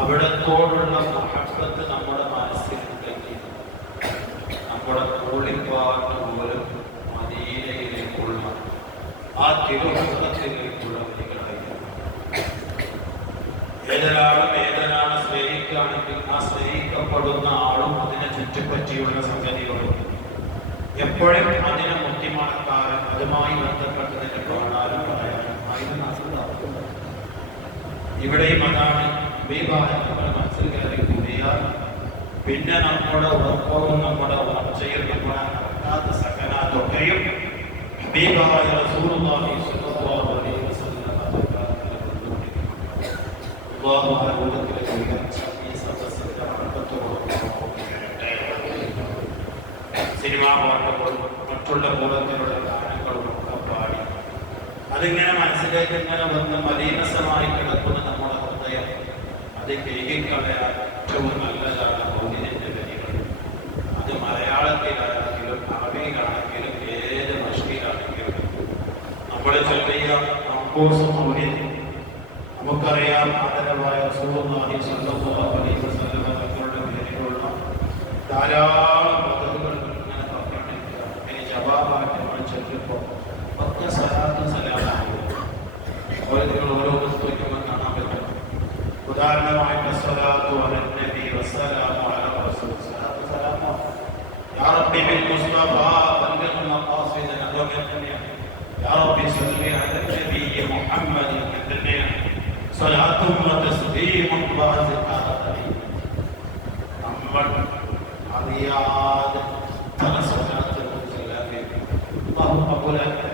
അവിടത്തോടുള്ള മഹബത്ത് നമ്മുടെ മനസ്സിലുണ്ടെങ്കിൽ നമ്മുടെ കൂളിപ്പാട്ട് പോലും മദീനയിലേക്കുള്ള ആ തിരുവനന്തപുരത്തിലേക്കുള്ള വഴികളായിരിക്കും. ഏതൊരാളെ സ്നേഹിക്കുകയാണെങ്കിൽ ആ സ്നേഹിക്കപ്പെടുന്ന ആളും അതിനെ ചുറ്റിപ്പറ്റിയുള്ള സംഗതികളും എപ്പോഴും അതിനെ മുത്തിമണക്കാരൻ അതുമായി ബന്ധപ്പെട്ടതിനെ കാണാനും പറയാനും ഇവിടെയും അതാണ് നമ്മൾ മനസ്സിൽ കയറി കൂടിയാൽ പിന്നെ നമ്മുടെ ഉറക്കവും നമ്മുടെ വളർച്ചയും നമ്മുടെ അർക്കാത്ത സകനാതൊക്കെയും ഹബീബായ റസൂലുള്ളാഹി സ്വല്ലല്ലാഹു അലൈഹി വസല്ലം സിനിമാ പാട്ടുകളും മറ്റുള്ള കൂടത്തിലുള്ള ഗാനങ്ങളും ഒക്കെ പാടി അതിങ്ങനെ മനസ്സിലേക്ക് ഇങ്ങനെ വന്ന് മലീനസമായി കിടക്കുന്ന നമ്മുടെ ഹൃദയം അത് കേൾക്കളയാൻ ഏറ്റവും നല്ലതാണ് മൗലിദിന്റെ വരികൾ. അത് മലയാളത്തിലാണെങ്കിലും അറബിയിലാണെങ്കിലും ഏത് ഭാഷയിലാണെങ്കിലും നമ്മൾ ചൊല്ലിയ കമ്പോസ് മൗലിദ് നമുക്കറിയാം. ആദരവായ റസൂലുള്ളാഹി സ്വല്ലല്ലാഹു അലൈഹി വസല്ലം തങ്ങളുടെ പേരിലുള്ള ധാരാളം പദവികൾ ഇങ്ങനെ പറഞ്ഞിട്ടില്ല. ഇനി ജവാബായിട്ട് നമ്മൾ ചൊല്ലുമ്പോൾ പത്ത് സലാത്തും സലാമാണ് ഓരോരുത്തരും ഓരോ പുസ്തകങ്ങൾ കാണാൻ പറ്റും. ഉദാഹരണമായിട്ട് സ്വലാത്തു അലൻ നബി വസ്സലാമു അലാ റസൂൽ സ്വലാത്തു സലാമു യാ റബ്ബി ബിൽ മുസ്തഫ ബല്ലിഗ് മഖാസിദന ദുനിയ യാ റബ്ബി സ്വല്ലി അലൻ നബി മുഹമ്മദ് ദുനിയ സ്വലാത്തു വതസ്ബീഹു വസിഖാതി നമ്മൾ അറിയാതെ പല സ്വലാത്തുകൾ ചൊല്ലാതെ അല്ലാഹു കബൂലാക്കി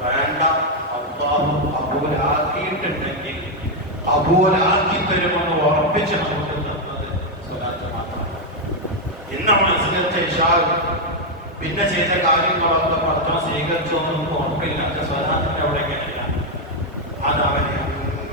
വേണ്ട. അല്ലാഹു കബൂലാക്കിയിട്ടുണ്ടെങ്കിൽ കബൂലാക്കി തരുമെന്ന് ഉറപ്പിച്ച് നമുക്ക് തന്നത് സ്വലാത്ത് മാത്രമാണ്. ഇന്ന് നമ്മൾ നിസ്കരിച്ച ഇശാ പിന്നെ ചെയ്ത കാര്യങ്ങളൊക്കെ പടച്ചവൻ സ്വീകരിച്ചൊന്നും ഉറപ്പില്ലാത്ത സ്വലാത്തിന്റെ അവിടെ എങ്ങനെയല്ല അത് അവനെ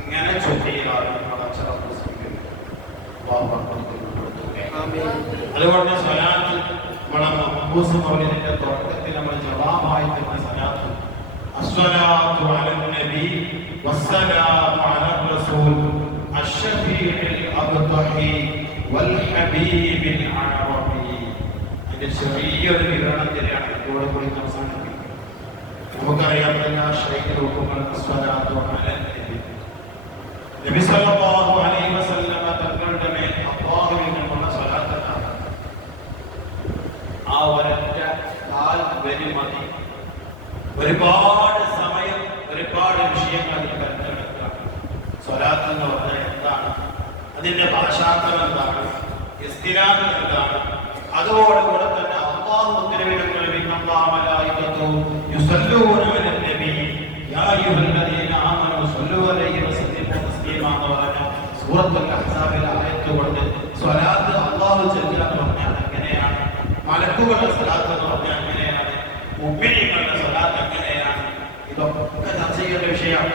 ഇങ്ങനെ ചൊല്ലിയാണ് അതുകൊണ്ട് സ്വലാത്ത് നമ്മളെ മഖ്ബൂസ് മൗലിദിന്റെ തുടക്കത്തിൽ നമ്മൾ ജവാബായി തന്നെ സ്വലാത്ത് അസ്സലാത്തു അലൻ നബി വസ്സലാമു അലാ റസൂൽ അഷ്ഫീഇൽ അബ്തഹി വൽ ഹബീബിൽ അറബി. അതിന്റെ ചെറിയൊരു വിവരണത്തിലാണ് ഇതോടെ കൂടി അവസാനിപ്പിക്കുന്നത്. നമുക്കറിയാം എല്ലാ ശൈഖിലും അസ്സലാത്തു അലൻ നബി നബി സല്ലല്ലാഹു അലൈഹി വസല്ലം തങ്ങളുടെ മേൽ അല്ലാഹുവിൽ നിന്നുള്ള സ്വലാത്താണ്. ആ ഒരൊറ്റ കാൽ വരി മതി ഒരുപാട് സമയം ഒരുപാട് വിഷയങ്ങൾ തിരഞ്ഞെടുക്കുക. സ്വലാത്ത് എന്ന് പറഞ്ഞാൽ എന്താണ്, അതിന്റെ ഭാഷാർത്ഥം എന്താണ്, ഇസ്തിലാഹ് എന്താണ്, അതോടുകൂടെ തന്നെ അല്ലാഹു ഉത്തരവിടുന്ന യുസല്ലൂന അലൻ നബി യാ അയ്യുഹല്ലദീന ആമനൂ സ്വല്ലൂ അലൈഹി വസല്ലിമു തസ്ലീമാ എന്ന് പറഞ്ഞ സൂറത്തുൽ അഹ്സാബിലെ ആയത്ത് കൊണ്ട് സ്വലാത്ത് അല്ലാഹു ചൊല്ലുക എന്ന് പറഞ്ഞാൽ എങ്ങനെയാണ്, മലക്കുകളുടെ സ്വലാത്ത് എന്ന് പറഞ്ഞാൽ എങ്ങനെയാണ്, മുഅ്മിനീങ്ങളുടെ സ്വലാത്ത് എങ്ങനെയാണ്, ഇതൊക്കെ ചർച്ച ചെയ്യേണ്ട വിഷയമാണ്.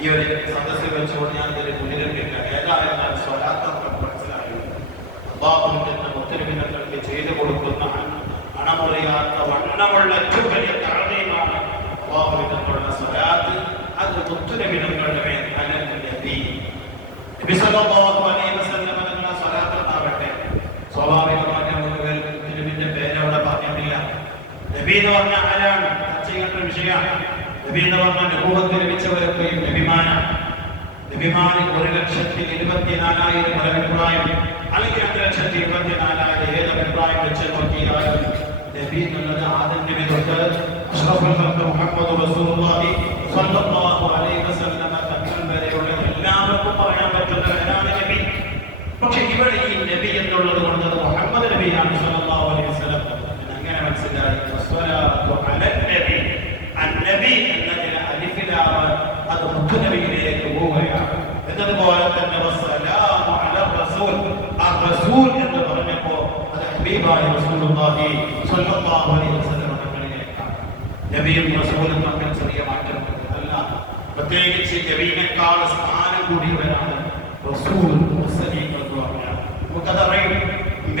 ഈ ഒരു സദസ്സിൽ വെച്ചുകൊണ്ട് ഞാൻ ഇതിൽ മുന്നിലെത്തില്ല. ഏതായാലും സ്വലാത്ത് മനസ്സിലായില്ല. അല്ലാഹുവിന്റെ മുത്തരവിനങ്ങൾക്ക് ചെയ്തു കൊടുക്കുന്ന അണമുറിയാത്ത വണ്ണമുള്ള ഏറ്റവും വലിയ താഴ്മയാണ് അല്ലാഹുവിനുള്ള സ്വലാത്ത്. അത് മുത്തരവിനങ്ങളുടെ മേൽ അലൻ നബി നബി സല്ലല്ലാഹു അലൈഹി വസല്ലം എന്ന സ്വലാത്ത് ആവട്ടെ. സ്വാഭാവികമായിട്ട് നമുക്ക് മുത്തരവിന്റെ പേര് അവിടെ പറഞ്ഞിട്ടില്ല. നബി എന്ന് പറഞ്ഞാൽ ആരാണ് ചർച്ച ചെയ്യേണ്ട വിഷയമാണ്. നബി എന്ന് പറഞ്ഞാൽ നബൂവത്ത് ലഭിച്ചവരൊക്കെയും നബിമാനാണ്. നബിമാന് 1,24,000 അഭിപ്രായം അല്ലെങ്കിൽ 2,24,000 ഏത് അഭിപ്രായം വെച്ച് നോക്കിയാലും നബി എന്നുള്ളത് ആദം നബി തൊട്ട് അഷ്റഫുൽ ഖൽഖ് മുഹമ്മദ് റസൂലുള്ളാഹി സ്വല്ലല്ലാഹു അലൈഹി വസല്ലം തങ്ങൾ വരെയുള്ള എല്ലാവർക്കും പറയാൻ പറ്റുന്നവരാണ് നബി. പക്ഷെ ഇവിടെ ഈ നബി എന്നുള്ളത് കൊണ്ട് മുഹമ്മദ് നബിയാണ് സ്വല്ലല്ലാഹു അലൈഹി വസല്ലം. അങ്ങനെ മനസ്സിലായി അസ്സലാത്തു അലൻ നബി. അന്നബി എന്നതിന് അലിഫിലാണ്, അത് മുത്തുനബിയിലേക്ക് പോവുകയാണ്. എന്നതുപോലെ തന്നെ വസ്സലാമു അലാ റസൂൽ, ആ റസൂൽ എന്ന് പറഞ്ഞപ്പോൾ അത് ഹബീബായ റസൂലുള്ളാഹി സ്വല്ലല്ലാഹു അലൈഹി വസല്ലം തങ്ങളിലേക്കാണ്. നബിയും റസൂലും തമ്മിൽ ചെറിയ മാറ്റമുണ്ട്. അല്ല, പ്രത്യേകിച്ച് നബിയേക്കാൾ സ്ഥാനം കൂടിയവരാണ് റസൂൽ മുർസലീൻ എന്ന് പറഞ്ഞാൽ. നമുക്കതറിയും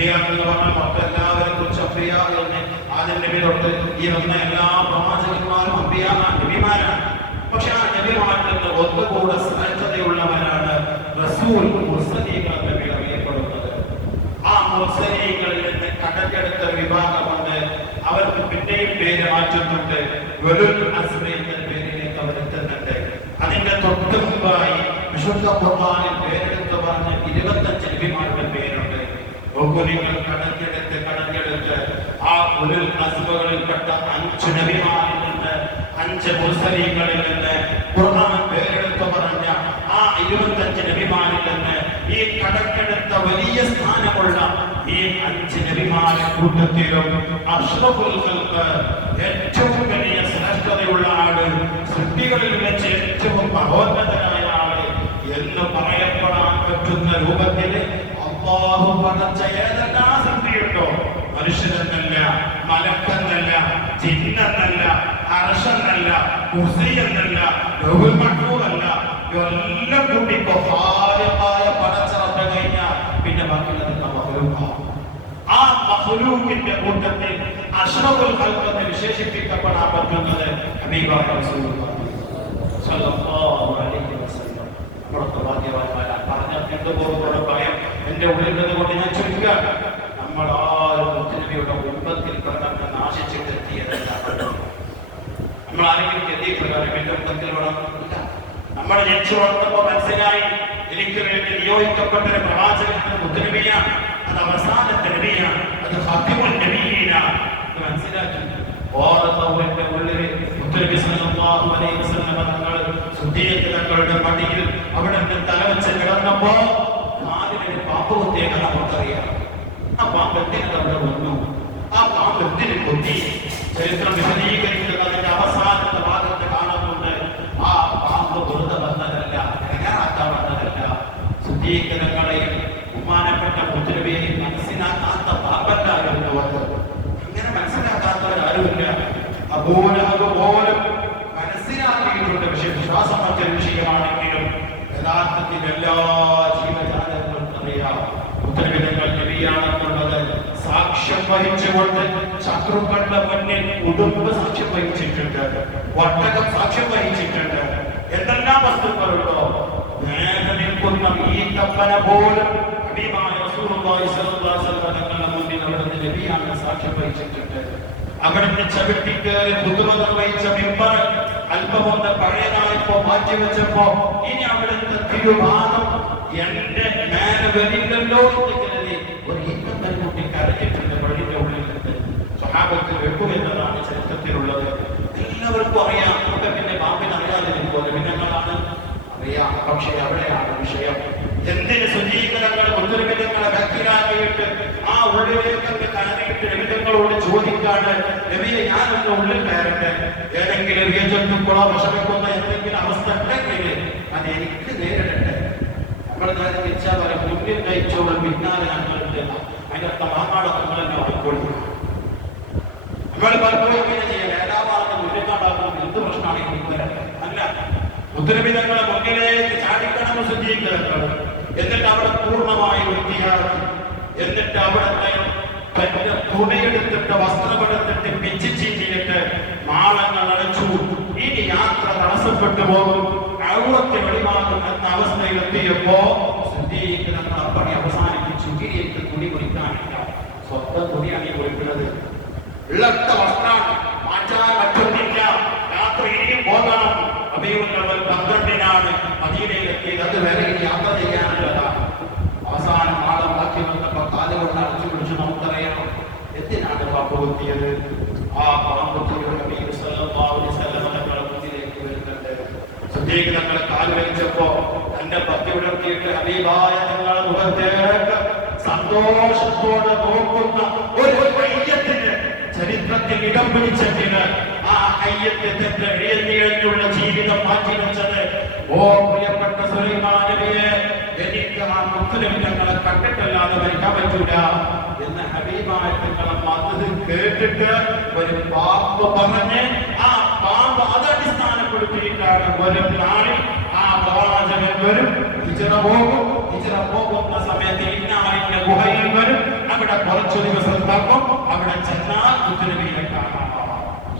അമ്പിയാക്കൾ എന്ന് പറഞ്ഞാൽ മറ്റെല്ലാവരെ കുറിച്ച് അമ്പിയ എന്ന് ആദ്യം നബി തൊട്ട് ഈ വന്ന എല്ലാ പ്രവാചകന്മാരും നബിമാരാണ്. പക്ഷെ ആ നബിമാരിൽ നിന്ന് ഒന്നുകൂടെ ശ്രേഷ്ഠതയുള്ളവരാണ് റസൂൽ മുർസലീങ്ങൾ എന്ന് അറിയപ്പെടുന്നത്. ആ മുർസലീങ്ങളിൽ നിന്ന് കടക്കെടുത്ത വിഭാഗമുണ്ട്. അവർക്ക് പിന്നെയും പേര് മാറ്റുന്നുണ്ട്. ഉലുൽ അസ്മി എന്ന പേരിലേക്ക് അവർ എത്തുന്നുണ്ട്. അതിന്റെ തൊട്ട് മുമ്പായി വിശുദ്ധ ഖുർആനിൽ പേരെടുത്ത് പറഞ്ഞ 25 നബിമാരുടെ പേരുണ്ട്. നിങ്ങൾ കടഞ്ഞെടുത്ത് ആ ഉലുൽ അസ്മകളിൽപ്പെട്ട 5 നബിമാരിൽ നിന്ന് 5 മുർസലീങ്ങളിൽ നിന്ന് ഖുർആൻ പേരെടുത്ത് പറഞ്ഞ ആ 25 നബിമാരിൽ നിന്ന് ഈ കടക്കെടുത്ത വലിയ സ്ഥാനമുള്ള ഈ 5 നബിമാരുടെ കൂട്ടത്തിലും അഷ്റഫുൽ ഖൽഖ് ഏറ്റവും വലിയ ശ്രേഷ്ഠതയുള്ള ആള്, സൃഷ്ടികളിൽ വെച്ച് ഏറ്റവും മഹോന്നതനായ ആള് എന്ന് പറയപ്പെടാൻ പറ്റുന്ന രൂപത്തിൽ അല്ലാഹു പടച്ച ഏതെല്ലാം സൃഷ്ടിയുണ്ടോ, മനുഷ്യനെന്നല്ല, മലക്കെന്നല്ല, ജിന്നെന്നല്ല, അർശെന്നല്ല, കുർസി എന്നല്ല, ലൗഹുൽ മഹ്ഫൂദ് അല്ല, എല്ലാം കൂടി ഖാലിഖായ പടച്ച റബ്ബ് കഴിഞ്ഞാൽ പിന്നെ ബാക്കിയുള്ളത് മഖ്ലൂഖാണ്. ആ മഖ്ലൂഖിന്റെ കൂട്ടത്തിൽ അഷ്റഫുൽ ഖൽഖ് എന്ന് വിശേഷിപ്പിക്കപ്പെടാൻ പറ്റുന്നത് ഹബീബായ റസൂലുള്ളാഹി സ്വല്ലല്ലാഹു അലൈഹി വസല്ലം. നമ്മുടെ ഭാഗ്യവാന്മാരാണ്. പറഞ്ഞ എന്തുപോലുള്ള ഭയം എന്റെ ഉള്ളിൽ കൊണ്ട് ഞാൻ ചോദിക്കുകയാണ്, നമ്മൾ ആരും മുത്തുനബിയുടെ കുടുംബത്തിൽ പെട്ടെന്ന് നാശിച്ചിട്ടെത്തിയതല്ല. നമ്മൾ ആരെങ്കിലും എത്തിയിട്ടുണ്ടാകും എന്റെ കുടുംബത്തിൽ വളർന്നില്ല. നമ്മൾ ജനിച്ചു വളർന്നപ്പോ മനസ്സിലായി എനിക്ക് വേണ്ടി നിയോഗിക്കപ്പെട്ട ഒരു പ്രവാചകൻ മുത്തുനബിയാണ്, അത് അവസാനത്തെ നബിയാണ്, അത് ഖാതിമുൻ നബിയ്യീനാണ്. അത് മനസ്സിലാക്കി ഓരോ ഉള്ളിൽ മുത്തുനബി സല്ലല്ലാഹു അലൈഹി വസല്ലം തങ്ങൾ സുദ്ദീഖുകളുടെ പടിയിൽ അവിടെ തലവെച്ച് കിടന്നപ്പോ കാലിനൊരു പാമ്പ് കുത്തിയത് നമുക്കറിയാം. ആ പാമ്പ് എന്തിനത് അവിടെ വന്നു, ആ പാമ്പ് എന്തിന് കൊത്തി, ചരിത്രം വിശദീകരിക്കുന്നത് അതിന്റെ അവസാനത്തെ ഭാഗത്ത് കാണുന്നുണ്ട്. ആ പാമ്പ് വെറുതെ വന്നതല്ല, തയ്യാറാക്കാൻ വന്നതല്ല. സുദ്ദീഖുകളെയും ബഹുമാനപ്പെട്ട മുത്തുനബിയെയും മനസ്സിലാക്കാത്ത പാമ്പല്ലായിരുന്നു അത്. അങ്ങനെ മനസ്സിലാക്കാത്തവരാരുമില്ല. അബൂലഹബ് പോലും മനസ്സിലാക്കിയിട്ടുണ്ട്. പക്ഷെ വിശ്വാസം മറ്റൊരു വിഷയമാണെങ്കിലും യഥാർത്ഥത്തിൽ എല്ലാ ജീവജാലങ്ങളും അറിയാം മുത്തുനബി തങ്ങൾ നബിയാണെന്നുള്ളത് സാക്ഷ്യം വഹിച്ചുകൊണ്ട് ശത്രുക്കളുടെ മുന്നിൽ ഉടുമ്പ് സാക്ഷ്യം വഹിച്ചിട്ടുണ്ട്, ഒട്ടകം സാക്ഷ്യം വഹിച്ചിട്ടുണ്ട്. എന്തെല്ലാം വസ്തുക്കളുണ്ടോ നേരെ നിൽക്കുന്ന ഈ കപ്പന പോലും ഹബീബായ റസൂലുള്ളാഹി സ്വല്ലല്ലാഹു അലൈഹി വസല്ലം തങ്ങളുടെ മുന്നിൽ അവിടുത്തെ നബിയാണ് സാക്ഷ്യം വഹിച്ചിട്ടുണ്ട്. അവിടുന്ന് ചവിട്ടിക്കേറി ഖുതുബ നിർവഹിച്ച മിമ്പർ അല്പമൊന്ന് പഴയതായപ്പോ മാറ്റിവെച്ചപ്പോ ഇനി അവിടുത്തെ തിരുവാദം എന്റെ മേലെ വരില്ലല്ലോ എന്ന് കരുതി ഒരു ഈത്തം തരുകുട്ടി കരഞ്ഞിട്ടുണ്ട് പള്ളിന്റെ ഉള്ളിൽ നിന്ന്. സ്വഹാബത്ത് വെക്കും എന്നതാണ് ചരിത്രത്തിലുള്ളത്. എല്ലാവർക്കും അറിയാം. പിന്നെ ബാബിന് അറിയാതിരിക്കുമോ, നബിതങ്ങളാണ് അറിയാം. പക്ഷെ അവിടെയാണ് വിഷയം. എന്തിന് സുജീകരണങ്ങൾ മുത്തുനബിതങ്ങളെ വ്യക്തിരാക്കിയിട്ട് ആ ഉള്ളിലേക്ക് കയറിയിട്ട് നബിതങ്ങളോട് ചോദിക്കാണ്, നബിയെ ഞാനൊന്ന് ഉള്ളിൽ കയറട്ടെ, ഏതെങ്കിലും വിയജന്തുക്കളോ വിഷമിക്കുന്ന എന്തെങ്കിലും അവസ്ഥ ഉണ്ടെങ്കിൽ അത് എനിക്ക് നേരിടട്ടെ. നമ്മൾ തിരിച്ചാൽ വരെ മുന്നിൽ നയിച്ചോളും പിന്നാലെ ഞങ്ങളുണ്ട്. അതിനകത്ത് മാമാടൊക്കെ നമ്മളെന്നെ വായിക്കോളൂ. നമ്മൾ പലപ്പോഴും ഇങ്ങനെ ചെയ്യാം, ഏതാവാർക്ക് മുന്നിൽ എന്ത് പ്രശ്നമാണെങ്കിലും അല്ല, മുത്തുനബിതങ്ങളെ മുന്നിലേക്ക് ചാടിക്കണം സുജീകരണങ്ങൾ. എന്നിട്ട് അവിടെ പൂർണ്ണമായി വൃത്തിയാക്കി, എന്നിട്ട് അവിടുത്തെ തുണിയെടുത്തിട്ട് വസ്ത്രമെടുത്തിട്ട് പിച്ച് ചീറ്റിയിട്ട് മാളങ്ങൾ അടച്ചു. ഇനി യാത്ര തടസ്സപ്പെട്ടു പോകും, ഔറത്ത് വെളിവാകുന്ന അവസ്ഥയിലെത്തിയപ്പോ സുജീകരണങ്ങൾ പണി അവസാനിപ്പിച്ചു. ഇനിയിട്ട് തുണി കുടിക്കാനില്ല, സ്വന്തം തുണിയാണ് ഈ കുടിക്കുന്നത്. ഇളത്ത വസ്ത്രം മാറ്റാൻ പറ്റുന്നില്ല. രാത്രി ഇനിയും പോകണം. റബീഉൽ 12 മദീനയിലെത്തിയത്. അത് വരെ യാത്ര ചെയ്യാനുള്ളതാണ്. അവസാനം ആളെ മാറ്റി വന്നപ്പോ കാലുകൊണ്ട് അടച്ചു പിടിച്ചു. നമുക്കറിയാം എന്തിനാണ് പാമ്പ് കുത്തിയത്. ആ പാമ്പ് കുത്തിയുടെ നബി സല്ലല്ലാഹു അലൈഹി വസല്ലം തങ്ങളുടെ മുന്നിലേക്ക് വരുന്നുണ്ട്. സുദ്ദീഖ് തങ്ങളെ കാല് വലിച്ചപ്പോ തന്റെ പത്തി ഉണർത്തിയിട്ട് ഹബീബായ തങ്ങളുടെ മുഖത്തേക്ക് സന്തോഷത്തോടെ നോക്കുന്ന ഒരു പയ്യത്തിന് ചരിത്രത്തിൽ ഇടം പിടിച്ചതിന് ആ അയ്യത്തിന്റെ എഴുതിയുള്ള ജീവിതം മാറ്റിവെച്ചത്, ഓ പ്രിയപ്പെട്ട സുലൈമാൻ നബിയെ, എനിക്ക് ആ മുത്തുനബി തങ്ങളെ കണ്ടിട്ടല്ലാതെ വരിക്കാൻ പറ്റൂല എന്ന് ഹബീബായ തങ്ങളെ മതത് കേട്ടിട്ട് ഒരു പാമ്പ് പറഞ്ഞ് ആ പാമ്പ് അതടിസ്ഥാനപ്പെടുത്തിയിട്ടാണ് ഒരു നാളിൽ ആ പ്രവാചകൻ വരും, ഹിജ്റ പോകും. ഹിജ്റ പോകുന്ന സമയത്ത് ഇന്നാലിന്റെ ഗുഹയിൽ വരും. അവിടെ അവിടെ കുറച്ചു ദിവസം തങ്ങും. അവിടെ ചെന്നാൽ മുത്തുനബിയെ കാണാം.